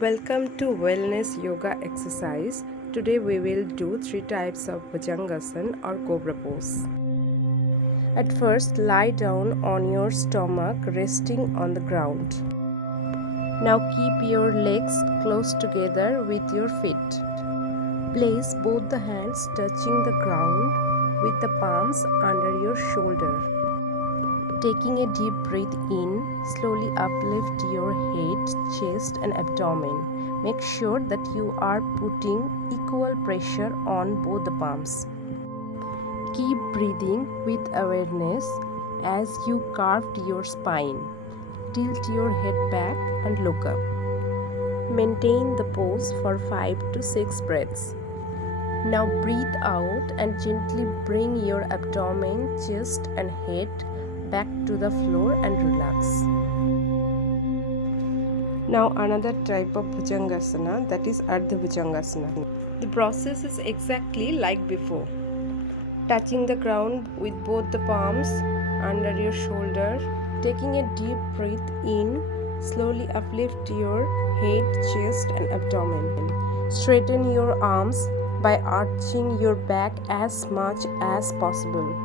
Welcome to Wellness Yoga Exercise. Today we will do 3 types of Bhujangasana or Cobra pose. At first, lie down on your stomach, resting on the ground. Now keep your legs close together with your feet. Place both the hands touching the ground with the palms under your shoulder. Taking a deep breath in, slowly uplift your head, chest and abdomen. Make sure that you are putting equal pressure on both the palms. Keep breathing with awareness as you carve your spine. Tilt your head back and look up. Maintain the pose for 5 to 6 breaths. Now breathe out and gently bring your abdomen, chest and head back to the floor and relax. Now another type of Bhujangasana, that is Ardha Bhujangasana. The process is exactly like before. Touching the ground with both the palms under your shoulder, taking a deep breath in, slowly uplift your head, chest and abdomen. Straighten your arms by arching your back as much as possible.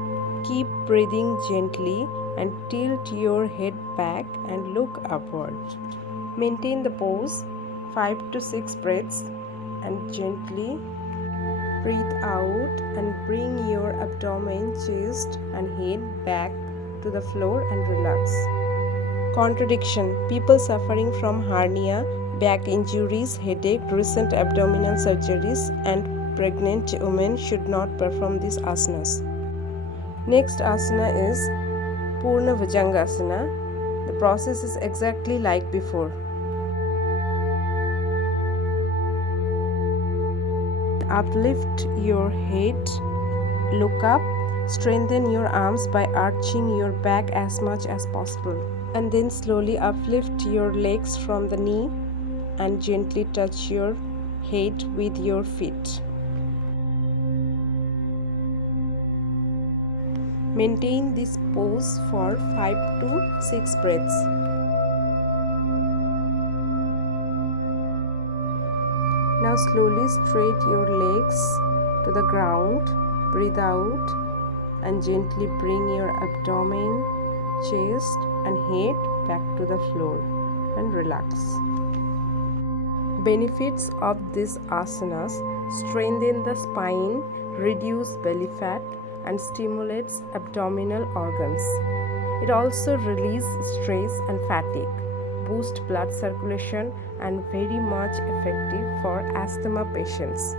Keep breathing gently and tilt your head back and look upward. Maintain the pose 5 to 6 breaths and gently breathe out and bring your abdomen, chest and head back to the floor and relax. Contradiction. People suffering from hernia, back injuries, headache, recent abdominal surgeries and pregnant women should not perform these asanas. Next asana is Purna Bhujangasana. The process is exactly like before. Uplift your head, look up, strengthen your arms by arching your back as much as possible. And then slowly uplift your legs from the knee and gently touch your head with your feet. Maintain this pose for 5 to 6 breaths. Now slowly straight your legs to the ground, breathe out and gently bring your abdomen, chest and head back to the floor and relax. Benefits of these asanas: strengthen the spine, reduce belly fat and stimulates abdominal organs. It also releases stress and fatigue, boosts blood circulation and very much effective for asthma patients.